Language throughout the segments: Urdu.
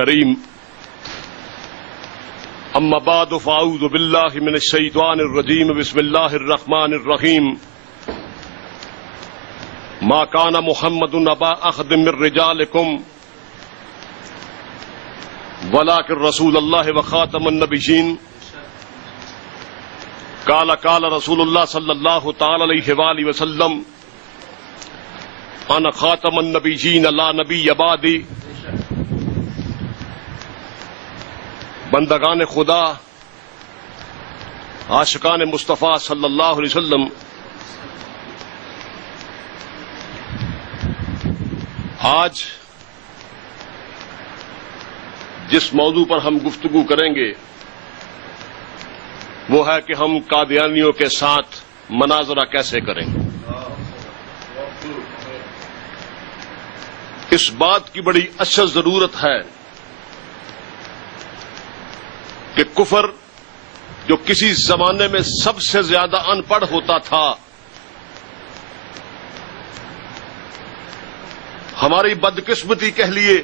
الكريم اما بعد فاعوذ بالله من الشيطان الرجيم بسم الله الرحمن الرحيم ما كان محمد ابا احد من رجالكم ولكن رسول الله وخاتم النبيين قال رسول الله صلى الله تعالى عليه وآله وسلم انا خاتم النبيين لا نبي بعدي. بندگان خدا، عاشقان مصطفیٰ صلی اللہ علیہ وسلم، آج جس موضوع پر ہم گفتگو کریں گے وہ ہے کہ ہم قادیانیوں کے ساتھ مناظرہ کیسے کریں. اس بات کی بڑی اشد ضرورت ہے کہ کفر جو کسی زمانے میں سب سے زیادہ ان پڑھ ہوتا تھا، ہماری بدقسمتی کہہ لیے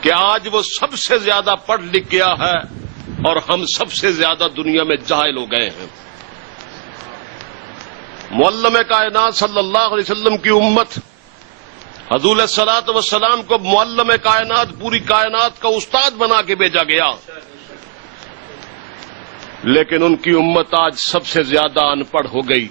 کہ آج وہ سب سے زیادہ پڑھ لکھ گیا ہے اور ہم سب سے زیادہ دنیا میں جاہل ہو گئے ہیں. معلم کائنات صلی اللہ علیہ وسلم کی امت، حضور الصلاۃ والسلام کو معلم کائنات، پوری کائنات کا استاد بنا کے بھیجا گیا، لیکن ان کی امت آج سب سے زیادہ ان پڑھ ہو گئی.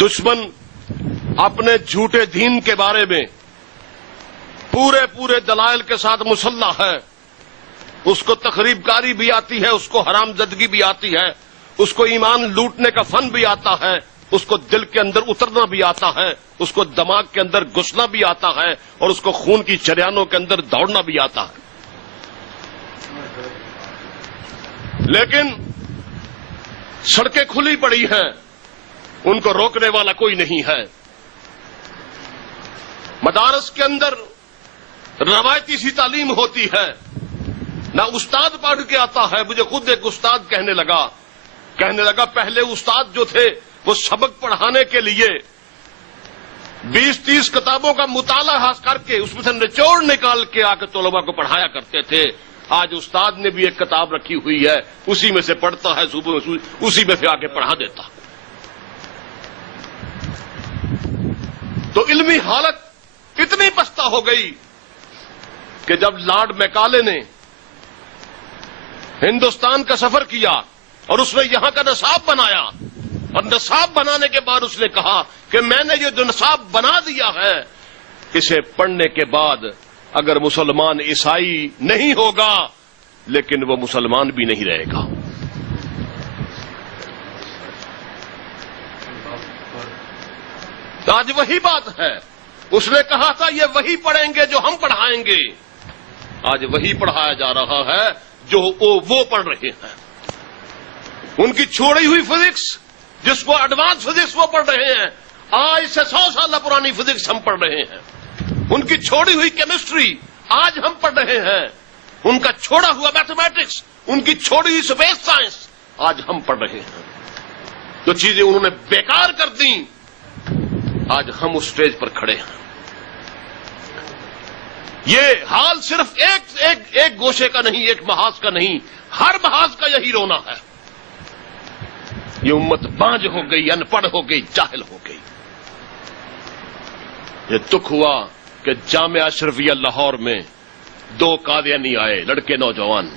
دشمن اپنے جھوٹے دین کے بارے میں پورے دلائل کے ساتھ مسلح ہے. اس کو تخریب کاری بھی آتی ہے، اس کو حرام زدگی بھی آتی ہے، اس کو ایمان لوٹنے کا فن بھی آتا ہے، اس کو دل کے اندر اترنا بھی آتا ہے، اس کو دماغ کے اندر گھسنا بھی آتا ہے، اور اس کو خون کی شریانوں کے اندر دوڑنا بھی آتا ہے. لیکن سڑکیں کھلی پڑی ہیں، ان کو روکنے والا کوئی نہیں ہے. مدارس کے اندر روایتی سی تعلیم ہوتی ہے، نہ استاد پڑھ کے آتا ہے. مجھے خود ایک استاد کہنے لگا پہلے استاد جو تھے وہ سبق پڑھانے کے لیے 20-30 کتابوں کا مطالعہ کر کے اس میں سے نچوڑ نکال کے آ کے طلباء کو پڑھایا کرتے تھے. آج استاد نے بھی ایک کتاب رکھی ہوئی ہے، اسی میں سے پڑھتا ہے، صبح میں اسی میں سے آ کے پڑھا دیتا. تو علمی حالت اتنی پستہ ہو گئی کہ جب لارڈ میکالے نے ہندوستان کا سفر کیا اور اس نے یہاں کا نصاب بنایا، اور نصاب بنانے کے بعد اس نے کہا کہ میں نے یہ جو نصاب بنا دیا ہے، اسے پڑھنے کے بعد اگر مسلمان عیسائی نہیں ہوگا لیکن وہ مسلمان بھی نہیں رہے گا. تو آج وہی بات ہے. اس نے کہا تھا یہ وہی پڑھیں گے جو ہم پڑھائیں گے. آج وہی پڑھایا جا رہا ہے جو وہ پڑھ رہے ہیں. ان کی چھوڑی ہوئی فزکس، جس کو ایڈوانس فزکس وہ پڑھ رہے ہیں، آج سے 100 سال پرانی فزکس ہم پڑھ رہے ہیں. ان کی چھوڑی ہوئی کیمسٹری آج ہم پڑھ رہے ہیں. ان کا چھوڑا ہوا میتھمیٹکس، ان کی چھوڑی ہوئی اسپیس سائنس آج ہم پڑھ رہے ہیں. جو چیزیں انہوں نے بیکار کر دیں، آج ہم اس اسٹیج پر کھڑے ہیں. یہ حال صرف ایک گوشے کا نہیں، ایک محاذ کا نہیں، ہر محاذ کا یہی رونا ہے. یہ امت بانج ہو گئی، ان پڑھ ہو گئی، جاہل ہو گئی. یہ دکھ ہوا کہ جامعہ اشرفیہ لاہور میں 2 قادیانی آئے، لڑکے نوجوان.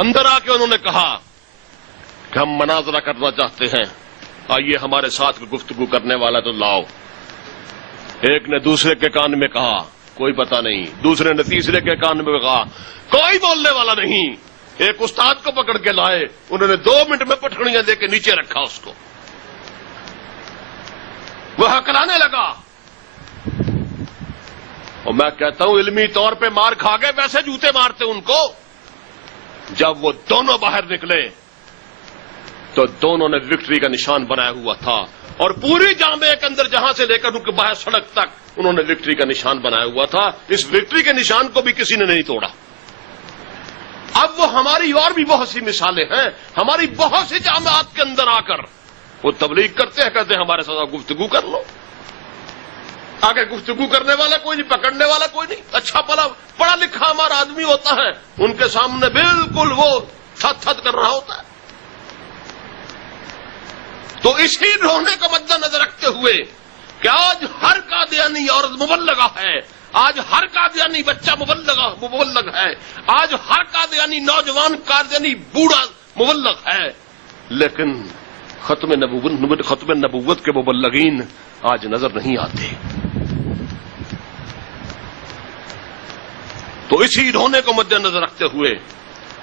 اندر آ کے انہوں نے کہا کہ ہم مناظرہ کرنا چاہتے ہیں، آئیے ہمارے ساتھ گفتگو کرنے والا تو لاؤ. ایک نے دوسرے کے کان میں کہا کوئی پتہ نہیں، دوسرے نے تیسرے کے کان میں کہا کوئی بولنے والا نہیں. ایک استاد کو پکڑ کے لائے، انہوں نے 2 منٹ میں پٹخڑیاں دے کے نیچے رکھا اس کو. وہ ہکلانے لگا. اور میں کہتا ہوں علمی طور پہ مار کھا گئے، ویسے جوتے مارتے ان کو. جب وہ دونوں باہر نکلے تو دونوں نے وکٹری کا نشان بنایا ہوا تھا، اور پوری جامعہ کے اندر جہاں سے لے کر ان کے باہر سڑک تک انہوں نے وکٹری کا نشان بنایا ہوا تھا. اس وکٹری کے نشان کو بھی کسی نے نہیں توڑا. اب وہ ہماری اور بھی بہت سی مثالیں ہیں. ہماری بہت سی جامعات کے اندر آ کر وہ تبلیغ کرتے ہیں، کہتے ہیں ہمارے ساتھ گفتگو کر لو. آگے گفتگو کرنے والا کوئی نہیں، پکڑنے والا کوئی نہیں. اچھا پڑھا لکھا ہمارا آدمی ہوتا ہے، ان کے سامنے بالکل وہ تھت تھت کر رہا ہوتا ہے. تو اسی رونے کو مد نظر رکھتے ہوئے کہ آج ہر قادیانی عورت مبلغہ ہے، آج ہر قادیانی بچہ مبلغ ہے، آج ہر قادیانی نوجوان قادیانی بوڑھا مبلغ ہے، لیکن ختم نبوت کے مبلغین آج نظر نہیں آتے. تو اسی رونے کو مد نظر رکھتے ہوئے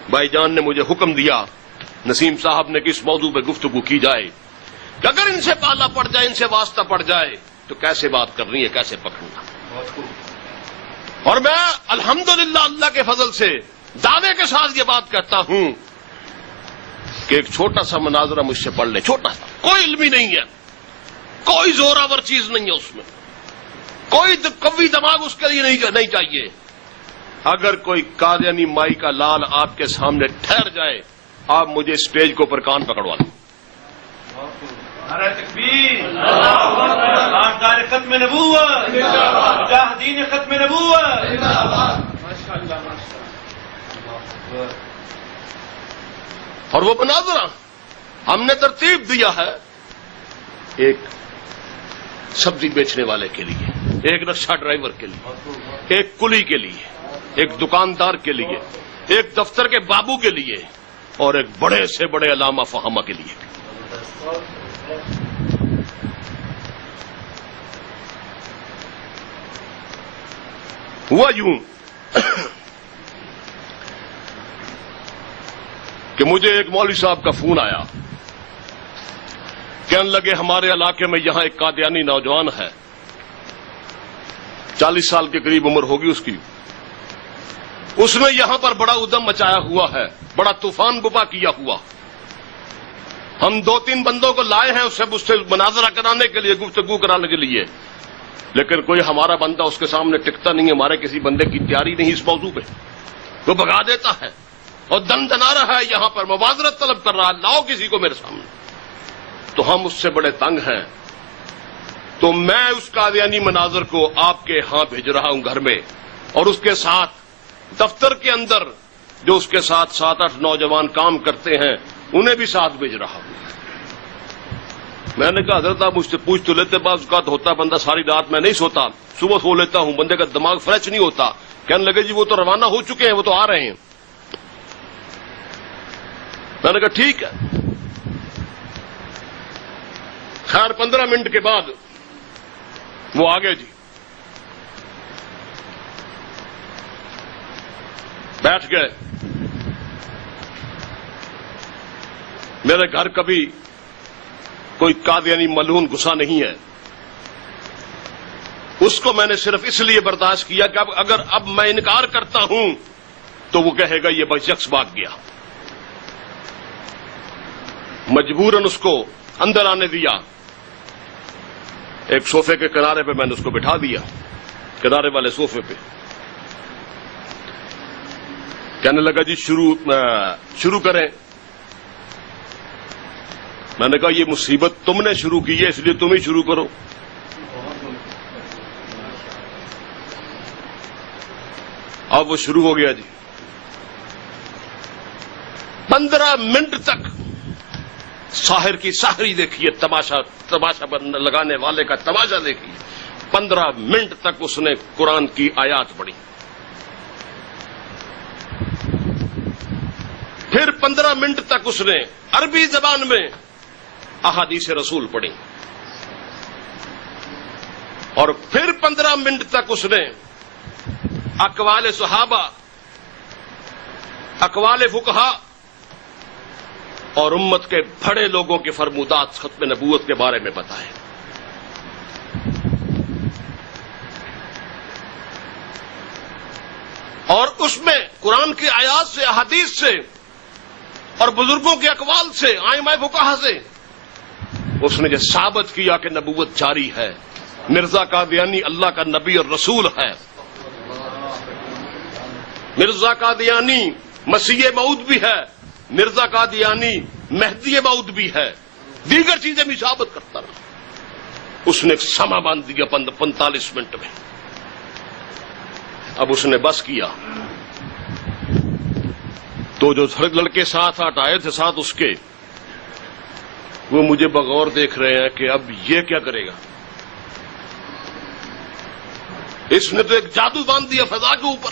بھائی جان نے مجھے حکم دیا نسیم صاحب نے کہ اس موضوع پہ گفتگو کی جائے کہ اگر ان سے پالا پڑ جائے، ان سے واسطہ پڑ جائے تو کیسے بات کرنی ہے، کیسے پکڑنا. اور میں الحمدللہ اللہ کے فضل سے دعوے کے ساتھ یہ بات کہتا ہوں کہ ایک چھوٹا سا مناظرہ مجھ سے پڑھ لے، چھوٹا سا، کوئی علمی نہیں ہے، کوئی زوراور چیز نہیں ہے اس میں، کوئی قوی دماغ اس کے لیے نہیں چاہیے. اگر کوئی قادیانی مائی کا لال آپ کے سامنے ٹھہر جائے، آپ مجھے اسٹیج کے اوپر کان پکڑوا لیں. نعرہ تکبیر، تاجدار ختم نبوت، مجاہدین ختم نبوت. اور وہ مناظرہ ہم نے ترتیب دیا ہے ایک سبزی بیچنے والے کے لیے، ایک رکشہ ڈرائیور کے لیے، ایک کلی کے لیے، ایک دکاندار کے لیے، ایک دفتر کے بابو کے لیے، اور ایک بڑے سے بڑے علامہ فہامہ کے لیے. ہوا یوں کہ مجھے ایک مولوی صاحب کا فون آیا، کہنے لگے ہمارے علاقے میں یہاں ایک قادیانی نوجوان ہے، 40 سال کے قریب عمر ہوگی اس کی، اس نے یہاں پر بڑا ادم مچایا ہوا ہے، بڑا طوفان بپا کیا ہوا. ہم 2-3 بندوں کو لائے ہیں اس سے مناظرہ کرانے کے لیے، گفتگو کرانے کے لیے، لیکن کوئی ہمارا بندہ اس کے سامنے ٹکتا نہیں. ہمارے کسی بندے کی تیاری نہیں اس موضوع پہ، وہ بگا دیتا ہے اور دن دنا رہا ہے، یہاں پر مبادرت طلب کر رہا ہے، لاؤ کسی کو میرے سامنے. تو ہم اس سے بڑے تنگ ہیں. تو میں اس قادیانی مناظر کو آپ کے ہاں بھیج رہا ہوں گھر میں، اور اس کے ساتھ دفتر کے اندر جو اس کے ساتھ 7-8 نوجوان کام کرتے ہیں انہیں بھی ساتھ بھیج رہا ہوں. میں نے کہا حضرت آپ مجھ سے پوچھ تو لیتے، بعض اوقات ہوتا بندہ ساری رات میں نہیں سوتا، صبح سو لیتا ہوں، بندے کا دماغ فریش نہیں ہوتا. کہنے لگے جی وہ تو روانہ ہو چکے ہیں، وہ تو آ رہے ہیں. میں نے کہا ٹھیک ہے. خیر 15 منٹ کے بعد وہ آ گئے جی، بیٹھ گئے. میرے گھر کبھی کوئی قادیانی ملعون گھسا نہیں ہے. اس کو میں نے صرف اس لیے برداشت کیا کہ اگر اب میں انکار کرتا ہوں تو وہ کہے گا یہ بس یکس بھاگ گیا. مجبوراً اس کو اندر آنے دیا. ایک صوفے کے کنارے پہ میں نے اس کو بٹھا دیا، کنارے والے صوفے پہ. کہنے لگا جی شروع کریں. میں نے کہا یہ مصیبت تم نے شروع کی ہے، اس لیے تم ہی شروع کرو. اب وہ شروع ہو گیا جی. 15 منٹ تک ساحر کی ساحری دیکھیے، تماشا لگانے والے کا تماشا دیکھیے. 15 منٹ تک اس نے قرآن کی آیات پڑھی. پھر 15 منٹ تک اس نے عربی زبان میں احادیث رسول پڑھی. اور پھر 15 منٹ تک اس نے اقوال صحابہ، اقوال فقہا اور امت کے بڑے لوگوں کے فرمودات ختم نبوت کے بارے میں بتائے. اور اس میں قرآن کی آیات سے، احادیث سے اور بزرگوں کے اقوال سے، ائمہ فقہا سے اس نے یہ ثابت کیا کہ نبوت جاری ہے. مرزا قادیانی اللہ کا نبی اور رسول ہے. مرزا قادیانی مسیح موعود بھی ہے، مرزا قادیانی مہدی موعود بھی ہے. دیگر چیزیں بھی ثابت کرتا رہا. اس نے ایک سما باندھ دیا 45 منٹ میں. اب اس نے بس کیا تو جو لڑکے ساتھ آئے تھے ساتھ اس کے، وہ مجھے بغور دیکھ رہے ہیں کہ اب یہ کیا کرے گا. اس نے تو ایک جادو باندھ دیا فضا کے اوپر.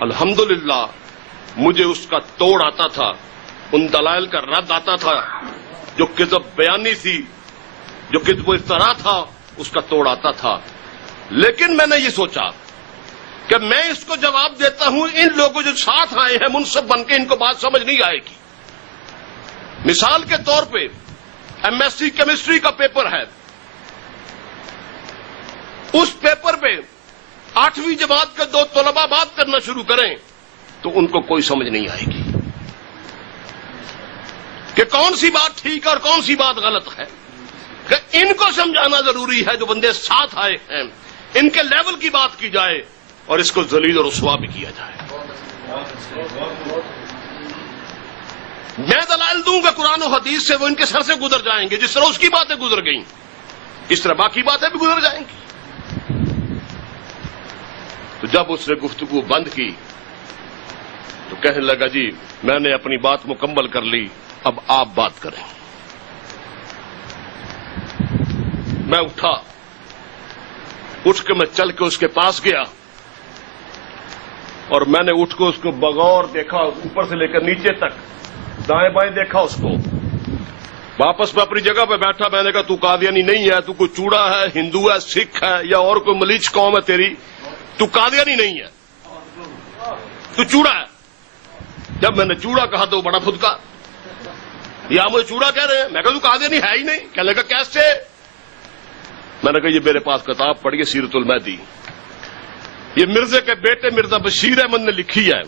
الحمدللہ مجھے اس کا توڑ آتا تھا، ان دلائل کا رد آتا تھا، جو کذب بیانی تھی، جو کذب و افترا تھا، اس کا توڑ آتا تھا. لیکن میں نے یہ سوچا کہ میں اس کو جواب دیتا ہوں، ان لوگوں جو ساتھ آئے ہیں منصف بن کے، ان کو بات سمجھ نہیں آئے گی. مثال کے طور پہ MSc کیمسٹری کا پیپر ہے، اس پیپر پہ 8ویں جماعت کے 2 طلباء بات کرنا شروع کریں تو ان کو کوئی سمجھ نہیں آئے گی کہ کون سی بات ٹھیک اور کون سی بات غلط ہے. کہ ان کو سمجھانا ضروری ہے، جو بندے ساتھ آئے ہیں ان کے لیول کی بات کی جائے اور اس کو ذلیل اور رسوا بھی کیا جائے. میں دلائل دوں گا قرآن و حدیث سے، وہ ان کے سر سے گزر جائیں گے. جس طرح اس کی باتیں گزر گئیں اس طرح باقی باتیں بھی گزر جائیں گی. تو جب اس نے گفتگو بند کی تو کہنے لگا جی میں نے اپنی بات مکمل کر لی، اب آپ بات کریں. میں اٹھا، اٹھ کے میں چل کے اس کے پاس گیا اور میں نے اٹھ کے اس کو بغور دیکھا، اوپر سے لے کر نیچے تک دائیں بائیں دیکھا اس کو. واپس میں اپنی جگہ پہ بیٹھا. میں نے کہا تو قادیانی نہیں ہے، تو کوئی چوڑا ہے، ہندو ہے، سکھ ہے یا اور کوئی ملیچ قوم ہے تیری، تو قادیانی نہیں ہے، تو چوڑا ہے. جب میں نے چوڑا کہا تو وہ بڑا پھدکا، یا مجھے چوڑا کہہ رہے ہیں. میں کہا تو قادیانی ہے ہی نہیں. کہنے لگا کیسے؟ میں نے کہا یہ میرے پاس کتاب پڑھی سیرت المہدی، یہ مرزے کے بیٹے مرزا بشیر احمد نے لکھی ہے،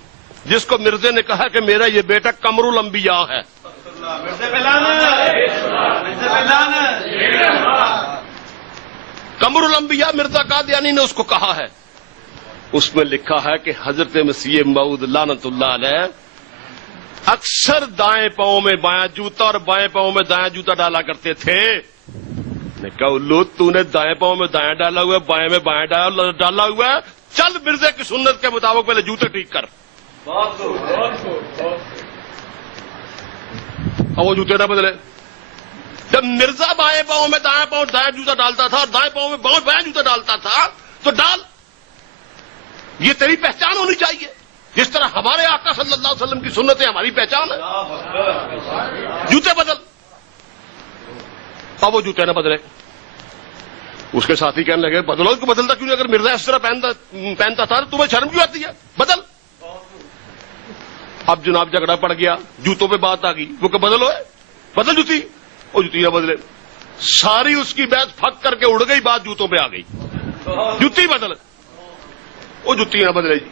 جس کو مرزے نے کہا کہ میرا یہ بیٹا قمر الانبیاء ہے. قمر الانبیاء مرزا قادیانی نے اس کو کہا ہے. اس میں لکھا ہے کہ حضرت مسیح موعود لعنت اللہ علیہ اکثر دائیں پاؤں میں بایاں جوتا اور بائیں پاؤں میں دایاں جوتا ڈالا کرتے تھے. نے کہا الو تو نے دائیں پاؤں میں دایاں ڈالا ہوا ہے، بائیں میں بایاں ڈالا ہوا ہے، چل مرزے کی سنت کے مطابق پہلے جوتے ٹھیک کر. اور وہ جوتے نہ بدلے. جب مرزا بائیں پاؤں میں دایاں جوتا ڈالتا تھا اور دائیں پاؤں میں بایاں جوتا ڈالتا تھا تو ڈال، یہ تیری پہچان ہونی چاہیے. جس طرح ہمارے آقا صلی اللہ علیہ وسلم کی سنتیں ہماری پہچان ہے. جوتے بدل. اور وہ جوتے نہ بدلے. اس کے ساتھی کہنے لگے بدلو، اس کو بدلتا کیوں نہیں؟ اگر مرزا اس طرح پہنتا تھا تو تمہیں شرم کیوں آتی ہے؟ بدل. اب جناب جھگڑا پڑ گیا، جوتوں پہ بات آ گئی. وہ کہ بدلو ہے، بدل جوتی. وہ جوتی نہ بدلے. ساری اس کی بیعت پھک کر کے اڑ گئی، بات جوتوں پہ آ گئی. جوتی بدل. وہ جوتی نہ بدلے جی.